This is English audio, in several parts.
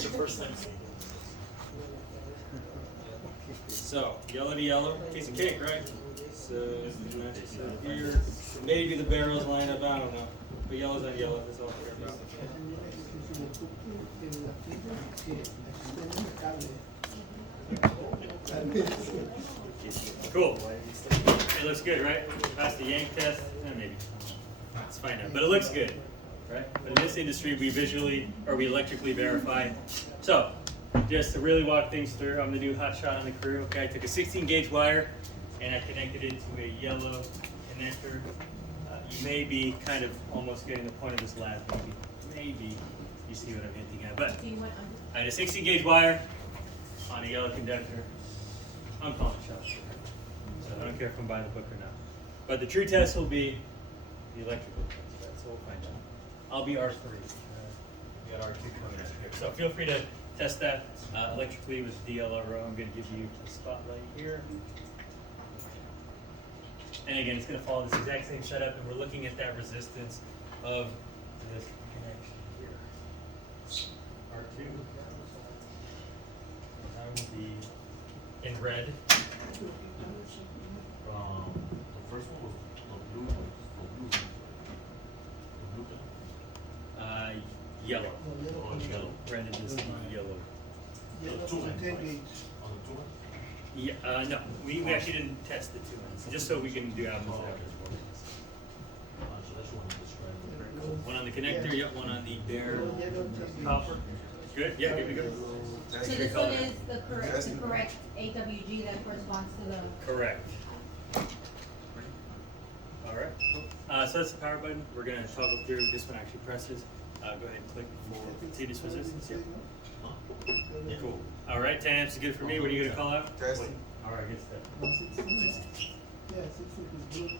That's the first thing. So, yellow to yellow, piece of cake, right? So here, maybe the barrels line up, I don't know. But yellow's on yellow, that's all I care about. Cool. It looks good, right? Pass the yank test, maybe. Let's find out. But it looks good, right? But in this industry, we electrically verify. So, just to really walk things through, I'm going to do hot shot on the crew. Okay, I took a 16 gauge wire and I connected it to a yellow connector. You may be kind of almost getting the point of this lab, maybe you see what I'm hinting at. But I had a 16 gauge wire on a yellow conductor. I'm calling shots, so I don't care if I'm buying the book or not. But the true test will be the electrical test, right? So we'll find out. I'll be R3. We got R2 coming up here. So feel free to test that electrically with DLRO. I'm going to give you the spotlight here. And again, it's going to follow this exact same setup, and we're looking at that resistance of this connection here. R2. And that will be in red. The first one was the blue. Yellow. Oh, it's yellow. Red is yellow. The 2 on the 2 Yeah, no, we actually didn't test the 2 ends, just so we can do apples to apples. So that's what I'm describing. One on the connector, yep, one on the bare copper. Good, yeah, good to go. So this one is the correct AWG that corresponds to the. Correct. All right. So that's the power button. We're going to toggle through. This one actually presses. Go ahead and click for continuous resistance here. Cool. All right, 10 amps is good for me. What are you going to call out? Testing. All right, good stuff. Yeah, 60 is good.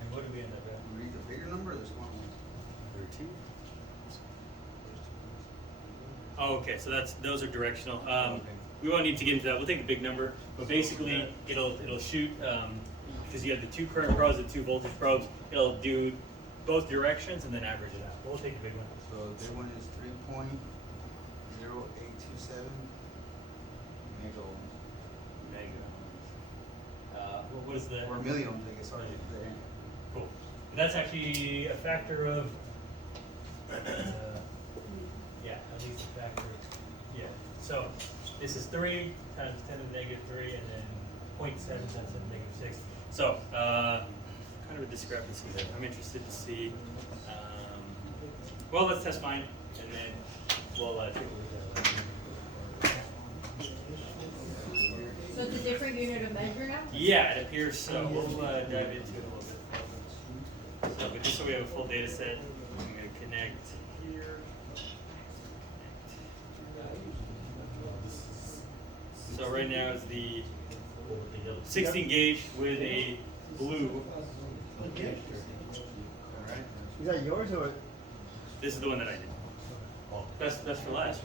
And what do we end up at? You read the bigger number or the smaller one? Number 2. Oh, okay. So those are directional. We won't need to get into that. We'll take the big number, but basically it'll shoot because you have the 2 current probes, the 2 voltage probes. It'll do both directions and then average it out. We'll take the big one. So the big one is 3.0827 mega Mega. What is that? or million ohms, I guess. Sorry. Cool. That's actually a factor of. Yeah, at least a factor. Yeah. So this is 3 times 10 to the negative 3, and then 0.7 times 10 to the negative 6. So kind of a discrepancy there. I'm interested to see. Well, let's test mine, and then we'll take a look at it. So it's a different unit of measure now? Yeah, it appears so. We'll dive into it a little bit. So, but just so we have a full data set, I'm going to connect here. So right now it's the 16 gauge with a blue connector. All right. Is that yours or? This is the one that I did. That's for last.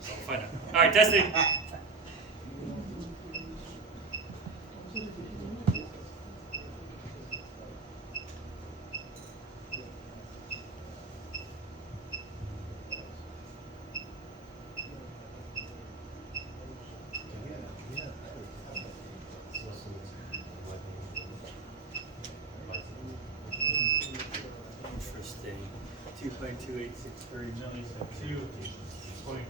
So we'll find out. All right, testing. Interesting. 2.2863 million, so 2.2863.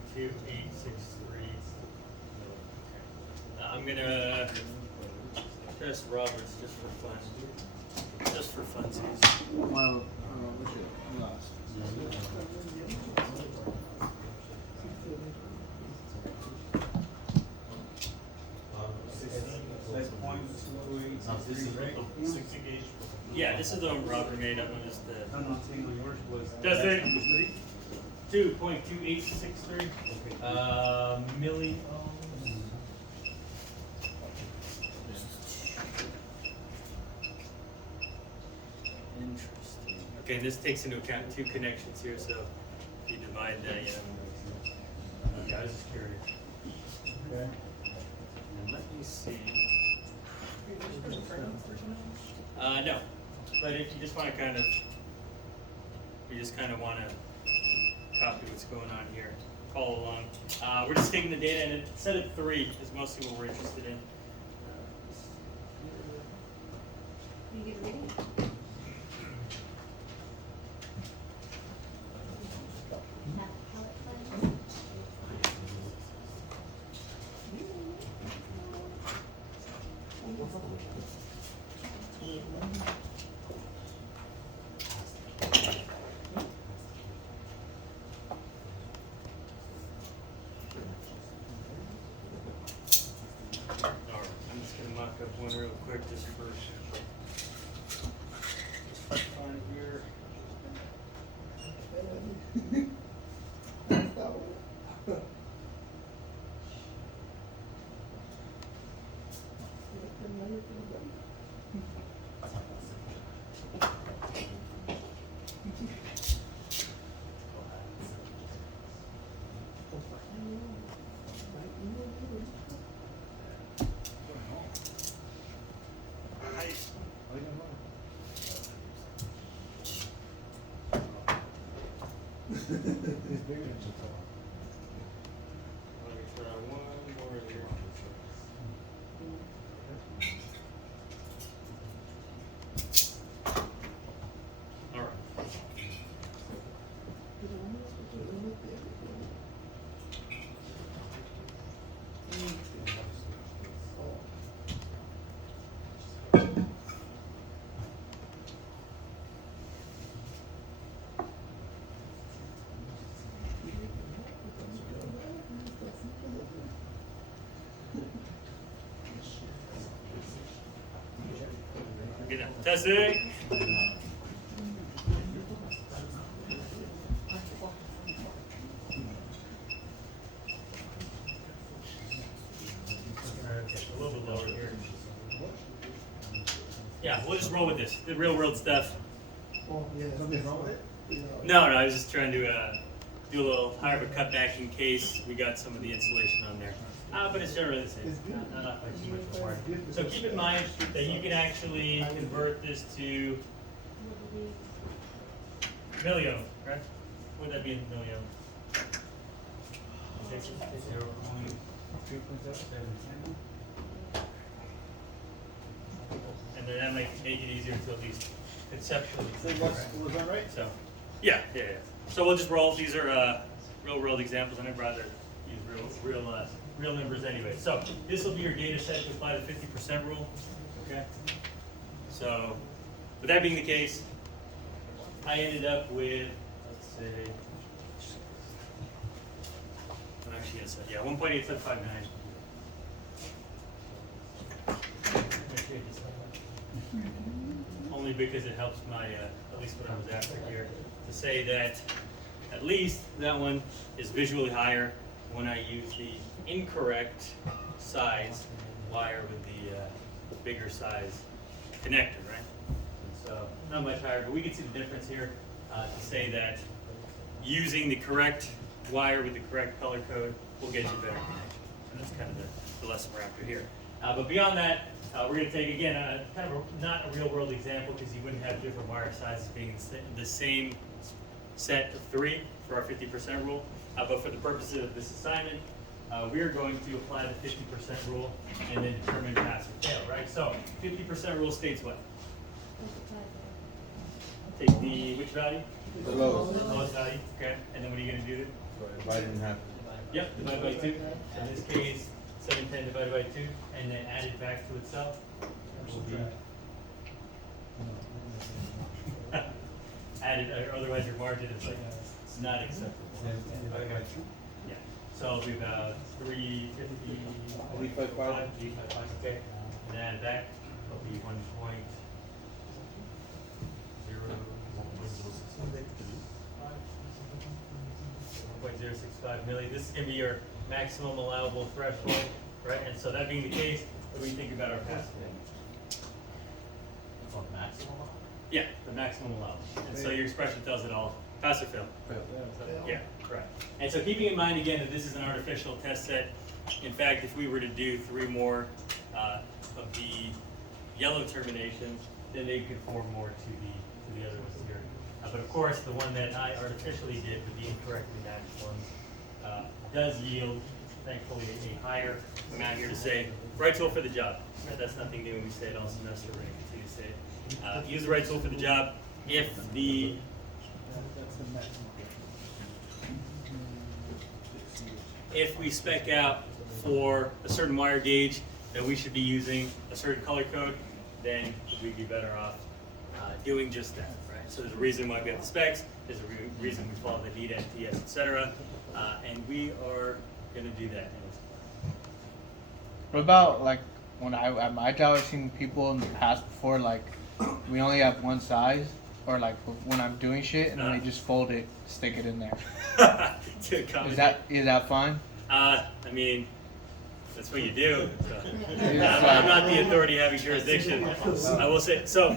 I'm gonna test Roberts just for fun. Just for funsies. Well, what's it? Last. Yeah, this is the one Robert made. I'm just I'm not saying on yours was. testing. 2.2863 milli. Okay, and this takes into account two connections here, so if you divide that, okay, I was just curious. Okay. And let me see. No, but if you just want to kind of, you just kind of want to copy what's going on here, follow along. We're just taking the data, and set of 3 is mostly what we're interested in. You get ready? Alright, I'm just gonna mock up one real quick just for fun here. Let me try one more here. Alright. Get out. Testing. Okay, a little bit lower here. Yeah, we'll just roll with this. The real world stuff. Oh, yeah, something's wrong with it. No, I was just trying to do a little higher of a cutback in case we got some of the insulation on there. But it's generally the same. Not by too much apart. So keep in mind that you can actually convert this to milliohm, right? What would that be in milliohm? And then that might make it easier to at least conceptually. Was that right? So, yeah. So we'll just roll. These are real world examples, and I'd rather use real numbers anyway. So this will be your data set to apply the 50% rule. Okay. So, with that being the case, I ended up with, let's say, I'm actually gonna say, yeah, 1.8759. Only because it helps my, at least what I was after here, to say that at least that one is visually higher when I use the incorrect size wire with the bigger size connector, right? So not much higher, but we can see the difference here to say that using the correct wire with the correct color code will get you better connection. And that's kind of the lesson we're after here. But beyond that, we're going to take, again, kind of not a real world example because you wouldn't have different wire sizes being in the same set of 3 for our 50% rule. But for the purposes of this assignment, we are going to apply the 50% rule and then determine pass or fail, right? So 50% rule states what? Take the, which value? The lowest. The lowest value, okay. And then what are you going to do to it? Divide it in half. Yep, divide by 2. In this case, 710 divided by 2, and then add it back to itself. Will be added, or otherwise your margin is like not acceptable. Yeah. So it'll be about 350. 355. Okay. And add it back. It'll be 1.065 million. This is going to be your maximum allowable threshold, right? And so that being the case, what do we think about our pass fail? It's on maximum? Yeah, the maximum allowed. And so your expression tells it all. Pass or fail? So, yeah, correct. And so keeping in mind again that this is an artificial test set. In fact, if we were to do 3 more of the yellow terminations, then they conform more to the other ones here. But of course, the one that I artificially did with the incorrectly matched ones does yield, thankfully, a higher amount here to say, right tool for the job. Right? That's nothing new. We say it all semester. We're going to continue to say it. Use the right tool for the job. If we spec out for a certain wire gauge that we should be using a certain color code, then we'd be better off doing just that, right? So there's a reason why we have the specs, there's a reason we follow the need NTS, etc. And we are going to do that. What about like when at my job, I've seen people in the past before, like we only have one size, or like when I'm doing shit and then they just fold it, stick it in there. To accommodate. Is that fine? I mean, that's what you do. So. I'm not the authority having jurisdiction. I will say, so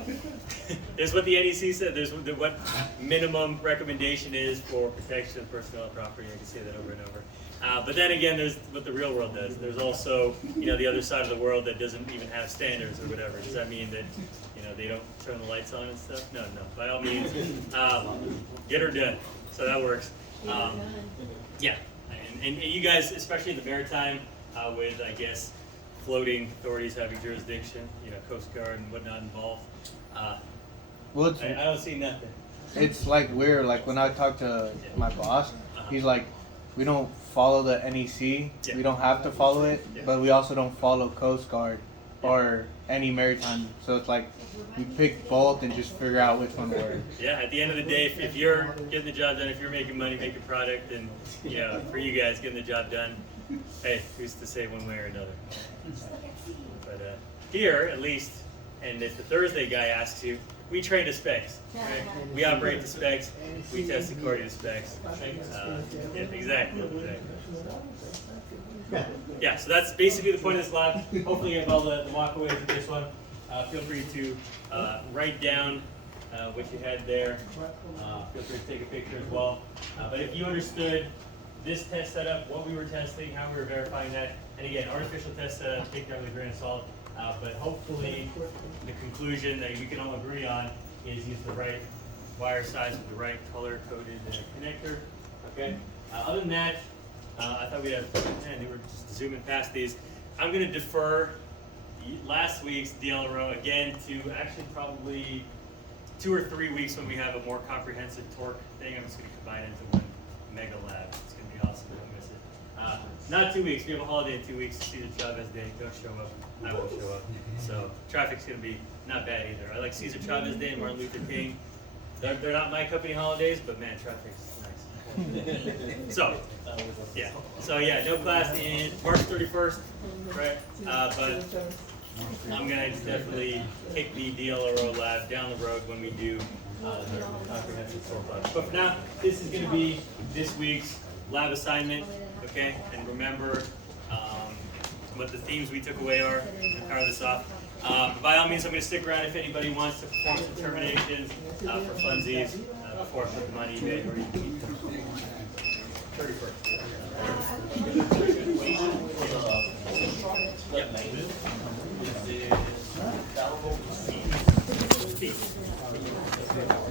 there's what the NEC said, there's what minimum recommendation is for protection of personal property. I can say that over and over. But then again, there's what the real world does. There's also, the other side of the world that doesn't even have standards or whatever. Does that mean that, they don't turn the lights on and stuff? No. By all means, get her done. So that works. Yeah. And you guys, especially in the maritime, with, I guess, floating authorities having jurisdiction, Coast Guard and whatnot involved, Well, I don't see nothing. it's like weird. Like when I talk to my boss, he's like, we don't follow the NEC. Yeah. We don't have to follow it, Yeah. but we also don't follow Coast Guard or any maritime. So it's like we pick both and just figure out which one works. Yeah, at the end of the day, if you're getting the job done, if you're making money, making product, and for you guys getting the job done, hey, who's to say one way or another? But here, at least, and if the Thursday guy asks you, we train to specs. Right? We operate to specs. We test according to specs. Yeah, exactly. Yeah, so that's basically the point of this lab. Hopefully you have all the walkaways of this one. Feel free to write down what you had there. Feel free to take a picture as well. But if you understood this test setup, what we were testing, how we were verifying that, and again, artificial test setup, take that with a grain of salt. But hopefully the conclusion that we can all agree on is use the right wire size with the right color-coded connector. Okay. Other than that, I thought we had, man, they were just zooming past these. I'm going to defer last week's DLRO again to actually probably 2 or 3 weeks when we have a more comprehensive torque thing. I'm just going to combine it into one mega lab. It's going to be awesome. Don't miss it. Not 2 weeks. We have a holiday in 2 weeks. Caesar Chavez Day. Don't show up. I won't show up. So traffic's going to be not bad either. I like Caesar Chavez Day and Martin Luther King. They're not my company holidays, but man, traffic's nice. So yeah, no class in March 31st, right? But I'm gonna definitely kick the DLRO lab down the road when we do the comprehensive profile. But for now, this is gonna be this week's lab assignment, okay? And remember what the themes we took away are. I'm gonna power this off. By all means, I'm gonna stick around if anybody wants to perform some terminations for funsies before I put the money in or you can 31st. Yep.